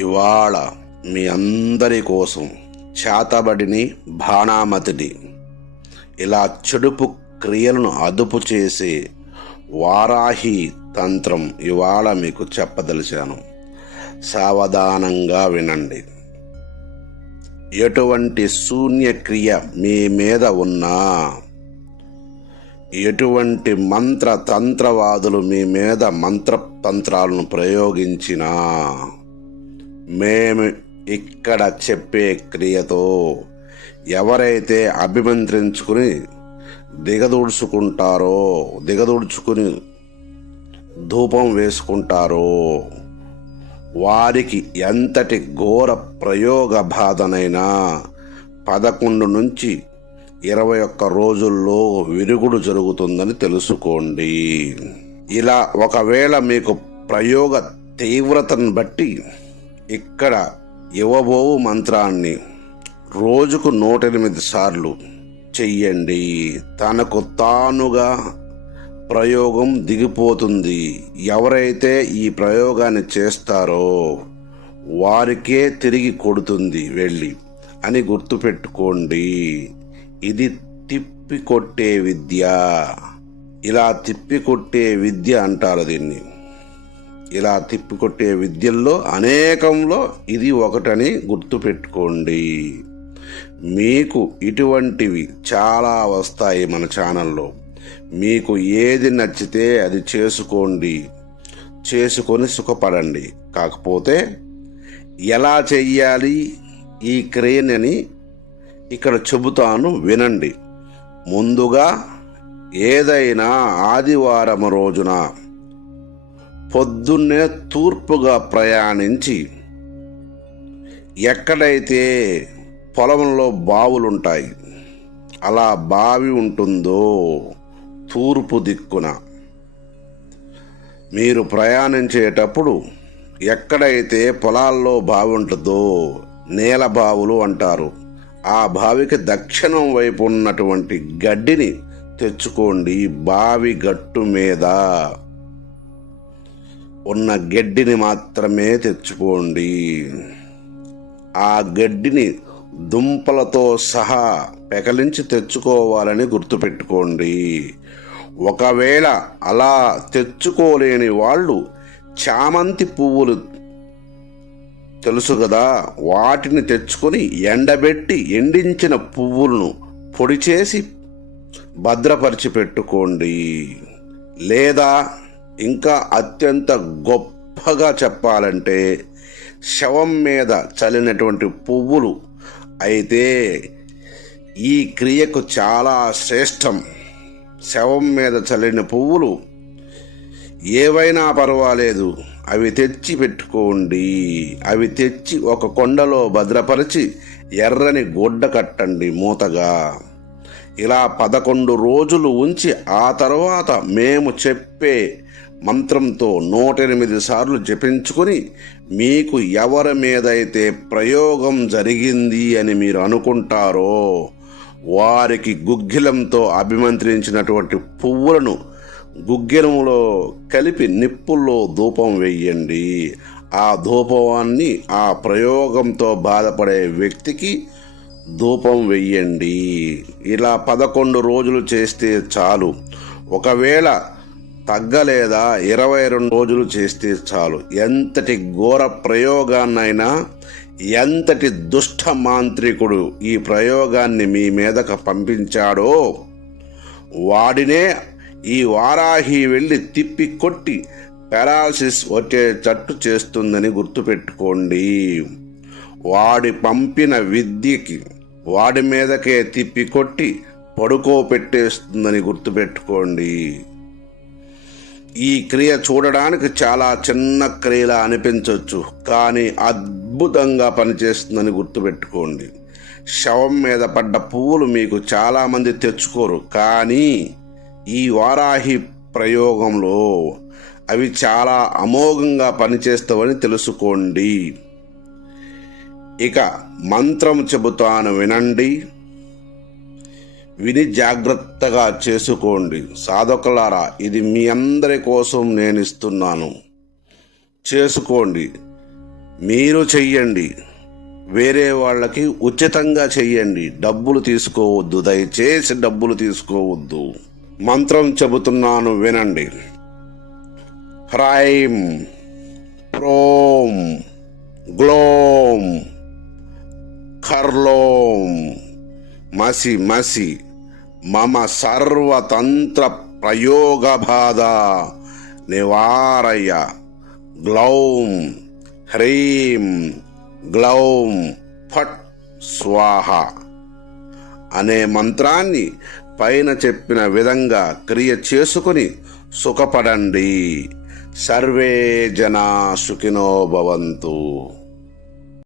ఇవాళ మీ అందరి కోసం చేతబడిని బాణామతిని ఇలా చెడుపు క్రియలను అదుపు చేసే వారాహి తంత్రం ఇవాళ మీకు చెప్పదలిచాను. సావధానంగా వినండి. ఎటువంటి శూన్యక్రియ మీ మీద ఉన్నా, ఎటువంటి మంత్రతంత్రవాదులు మీ మీద మంత్రతంత్రాలను ప్రయోగించినా, మేము ఇక్కడ చెప్పే క్రియతో ఎవరైతే అభిమంత్రించుకుని దిగదూడ్చుకుని ధూపం వేసుకుంటారో వారికి ఎంతటి ఘోర ప్రయోగ బాధనైనా 11 నుంచి 21 రోజుల్లో విరుగుడు జరుగుతుందని తెలుసుకోండి. ఇలా ఒకవేళ మీకు ప్రయోగ తీవ్రతను బట్టి ఇక్కడ ఇవ్వబోవు మంత్రాన్ని రోజుకు 108 సార్లు చెయ్యండి. తనకు తానుగా ప్రయోగం దిగిపోతుంది. ఎవరైతే ఈ ప్రయోగాన్ని చేస్తారో వారికే తిరిగి కొడుతుంది వెళ్ళి అని గుర్తుపెట్టుకోండి. ఇది తిప్పికొట్టే విద్య. ఇలా తిప్పికొట్టే విద్య అంటారు దీన్ని. ఇలా తిప్పికొట్టే విద్యల్లో అనేకంలో ఇది ఒకటని గుర్తుపెట్టుకోండి. మీకు ఇటువంటివి చాలా వస్తాయి మన ఛానల్లో. మీకు ఏది నచ్చితే అది చేసుకొని సుఖపడండి. కాకపోతే ఎలా చెయ్యాలి ఈ క్రియని ఇక్కడ చెబుతాను, వినండి. ముందుగా ఏదైనా ఆదివారం రోజున పొద్దున్నే తూర్పుగా ప్రయాణించి ఎక్కడైతే పొలంలో బావులుంటాయి, అలా బావి ఉంటుందో తూర్పు దిక్కున మీరు ప్రయాణించేటప్పుడు ఎక్కడైతే పొలాల్లో బావి ఉంటుందో నేల బావులు అంటారు. ఆ బావికి దక్షిణం వైపు ఉన్నటువంటి గడ్డిని తెచ్చుకోండి. బావి గట్టు మీద ఉన్న గడ్డిని మాత్రమే తెచ్చుకోండి. ఆ గడ్డిని దుంపలతో సహా పెకలించి తెచ్చుకోవాలని గుర్తుపెట్టుకోండి. ఒకవేళ అలా తెచ్చుకోలేని వాళ్ళు చామంతి పువ్వులు తెలుసు కదా, వాటిని తెచ్చుకొని ఎండబెట్టి ఎండించిన పువ్వులను పొడి చేసి భద్రపరిచి పెట్టుకోండి. లేదా ఇంకా అత్యంత గొప్పగా చెప్పాలంటే శవం మీద చల్లినటువంటి పువ్వులు అయితే ఈ క్రియకు చాలా శ్రేష్టం. శవం మీద చల్లిన పువ్వులు ఏవైనా పర్వాలేదు, అవి తెచ్చి పెట్టుకోండి. అవి తెచ్చి ఒక కొండలో భద్రపరిచి ఎర్రని గుడ్డ కట్టండి మూతగా. ఇలా 11 రోజులు ఉంచి ఆ తర్వాత మేము చెప్పే మంత్రంతో 108 సార్లు జపించుకొని మీకు ఎవరి మీదైతే ప్రయోగం జరిగింది అని మీరు అనుకుంటారో వారికి గుగ్గిలంతో అభిమంత్రించినటువంటి పువ్వులను గుగ్గిలంలో కలిపి నిప్పుల్లో ధూపం వేయండి. ఆ ధూపాన్ని ఆ ప్రయోగంతో బాధపడే వ్యక్తికి ధూపం వెయ్యండి. ఇలా 11 రోజులు చేస్తే చాలు. ఒకవేళ తగ్గలేదా 22 రోజులు చేస్తే చాలు. ఎంతటి ఘోర ప్రయోగాన్నైనా, ఎంతటి దుష్ట మాంత్రికుడు ఈ ప్రయోగాన్ని మీ మీదకు పంపించాడో వాడినే ఈ వారాహి వెళ్ళి తిప్పి కొట్టి పెరాలసిస్ వచ్చేటట్టు చేస్తుందని గుర్తుపెట్టుకోండి. వాడి పంపిన విద్యకి వాడి మీదకే తిప్పి కొట్టి పడుకోపెట్టేస్తుందని గుర్తుపెట్టుకోండి. ఈ క్రియ చూడడానికి చాలా చిన్న క్రియలా అనిపించవచ్చు, కానీ అద్భుతంగా పనిచేస్తుందని గుర్తుపెట్టుకోండి. శవం మీద పడ్డ పువ్వులు మీకు చాలామంది తెచ్చుకోరు, కానీ ఈ వారాహి ప్రయోగంలో అవి చాలా అమోఘంగా పనిచేస్తావని తెలుసుకోండి. ఇక మంత్రం చెబుతాను, వినండి. విని జాగ్రత్తగా చేసుకోండి. సాధకులారా, ఇది మీ అందరి కోసం నేను ఇస్తున్నాను. చేసుకోండి. మీరు చెయ్యండి, వేరే వాళ్ళకి ఉచితంగా చెయ్యండి. డబ్బులు తీసుకోవద్దు, దయచేసి డబ్బులు తీసుకోవద్దు. మంత్రం చెబుతున్నాను వినండి. హ్రైం ప్రోం గ్లోం ఖర్లోం మసి మసి మమ సర్వతంత్ర ప్రయోగ బాధ నివారయ గ్లౌం హ్రీం గ్లౌం ఫట్ స్వాహ అనే మంత్రాన్ని పైన చెప్పిన విధంగా క్రియ చేసుకుని సుఖపడండి. సర్వే జనా సుఖినో భవంతు.